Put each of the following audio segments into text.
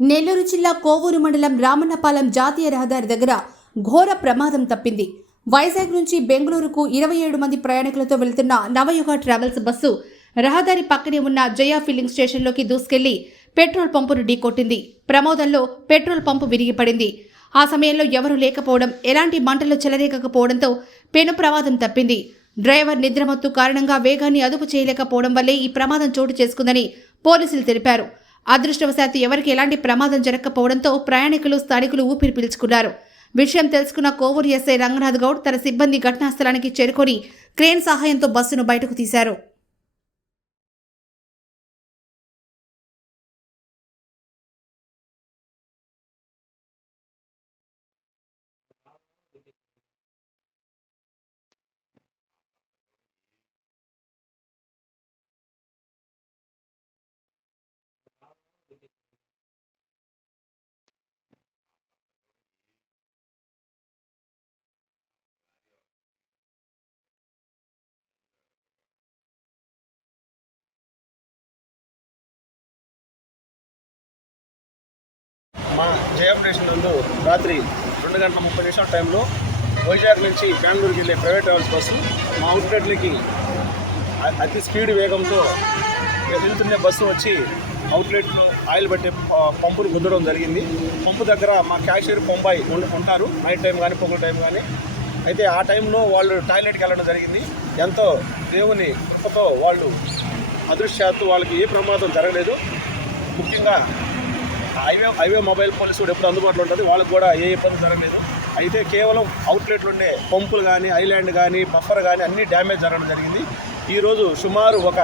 నెల్లూరు జిల్లా కోవూరు మండలం రామన్నపాలెం జాతీయ రహదారి దగ్గర ఘోర ప్రమాదం తప్పింది. వైజాగ్ నుంచి బెంగళూరుకు ఇరవై ఏడు మంది ప్రయాణికులతో వెళ్తున్న నవయుగ ట్రావెల్స్ బస్సు రహదారి పక్కనే ఉన్న జయా ఫిల్లింగ్ స్టేషన్లోకి దూసుకెళ్ళి పెట్రోల్ పంపును ఢీకొట్టింది. ప్రమాదంలో పెట్రోల్ పంపు విరిగిపడింది. ఆ సమయంలో ఎవరూ లేకపోవడం ఎలాంటి మంటలు చెలరేగకపోవడంతో పెను ప్రమాదం తప్పింది. డ్రైవర్ నిద్రమత్తు కారణంగా వేగాన్ని అదుపు చేయలేకపోవడం వల్లే ఈ ప్రమాదం చోటు చేసుకుందని పోలీసులు తెలిపారు. అదృష్టవశాత్తు ఎవరికి ఎలాంటి ప్రమాదం జరగకపోవడంతో ప్రయాణికులు స్థానికులు ఊపిరి పీల్చుకున్నారు. విషయం తెలుసుకున్న కోవూరు ఎస్ఐ రంగనాథ్ గౌడ్ తన సిబ్బంది ఘటనా స్థలానికి చేరుకొని క్రేన్ సహాయంతో బస్సును బయటకు తీశారు. మా జయం స్టేషన్ నందు రాత్రి రెండు గంటల ముప్పై నిమిషాల టైంలో వైజాగ్ నుంచి బెంగళూరుకి వెళ్ళే ప్రైవేట్ ట్రావెల్స్ బస్సు మా అవుట్లెట్లకి అతి స్పీడ్ వేగంతో వెళ్తున్న బస్సు వచ్చి అవుట్లెట్లో ఆయిల్ పట్టే పంపును గుద్దడం జరిగింది. పంపు దగ్గర మా క్యాషియర్ బొంబాయి ఉంటారు. నైట్ టైం కానీ పొగల టైం కానీ అయితే ఆ టైంలో వాళ్ళు టాయిలెట్కి వెళ్ళడం జరిగింది. ఎంతో దేవుని కృపతో వాళ్ళు అదృశ్యాత్తు వాళ్ళకి ఏ ప్రమాదం జరగలేదు. ముఖ్యంగా హైవే హైవే మొబైల్ పోలీసు కూడా ఎప్పుడు అందుబాటులో ఉంటుంది. వాళ్ళకి కూడా ఏ ఇబ్బంది జరగలేదు. అయితే కేవలం అవుట్లెట్లు ఉండే పంపులు కానీ ఐలాండ్ కానీ బఫర్ కానీ అన్ని డ్యామేజ్ జరగడం జరిగింది. ఈరోజు సుమారు ఒక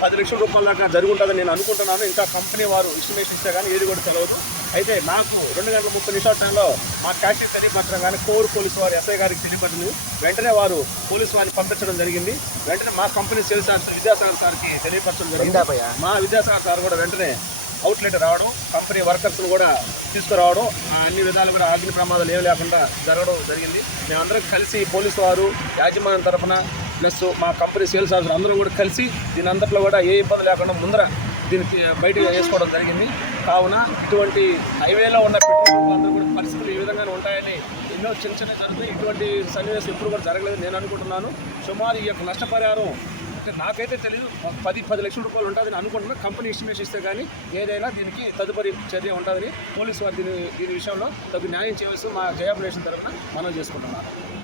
పది లక్షల రూపాయల దాకా జరుగుంటుందని నేను అనుకుంటున్నాను. ఇంకా కంపెనీ వారు ఎస్టిమేషన్ ఇస్తే కానీ ఏది కూడా తెలియదు అయితే నాకు రెండు గంటల ముప్పై నిమిషాల టైంలో మా క్యాషియర్ తెలియపరచడం కానీ కోర్ పోలీసు వారు ఎస్ఐ గారికి తెలియపరిచింది వెంటనే వారు పోలీసు వారిని పంపించడం జరిగింది. వెంటనే మా కంపెనీ సేల్స్ ఆఫీసర్ విద్యాసాగర్ సార్కి తెలియపరచడం జరిగింది. మా విద్యాసాగర్ సార్ కూడా వెంటనే అవుట్లెట్ రావడం కంపెనీ వర్కర్స్ను కూడా తీసుకురావడం అన్ని విధాలు కూడా అగ్ని ప్రమాదాలు ఏమి లేకుండా జరగడం జరిగింది. మేమందరం కలిసి పోలీసు వారు యాజమాన్యం తరఫున ప్లస్ మా కంపెనీ సేల్స్ ఆఫీసర్ అందరూ కూడా కలిసి దీని అంతట్లో కూడా ఏ ఇబ్బంది లేకుండా ముందర దీనికి బయటకు వేసుకోవడం జరిగింది. కావున ఇటువంటి హైవేలో ఉన్న పెట్రోల్ అందరూ కూడా పరిస్థితులు ఈ విధంగానే ఉంటాయని ఎన్నో చిన్న చిన్న జరుగుతాయి. ఇటువంటి సన్నివేశం ఎప్పుడు కూడా జరగలేదు నేను అనుకుంటున్నాను. సుమారు ఈ యొక్క నష్టపరిహారం అంటే నాకైతే తెలియదు పది పది లక్షల రూపాయలు ఉంటుందని అనుకుంటున్నా. కంపెనీ ఎస్టిమేషన్ ఇస్తే కానీ ఏదైనా దీనికి తదుపరి చర్య ఉంటుందని పోలీసు వారు దీని దీని విషయంలో తగు న్యాయం చేయవలసి మా జయాపరేషన్ తరఫున మనం చేసుకుంటున్నాను.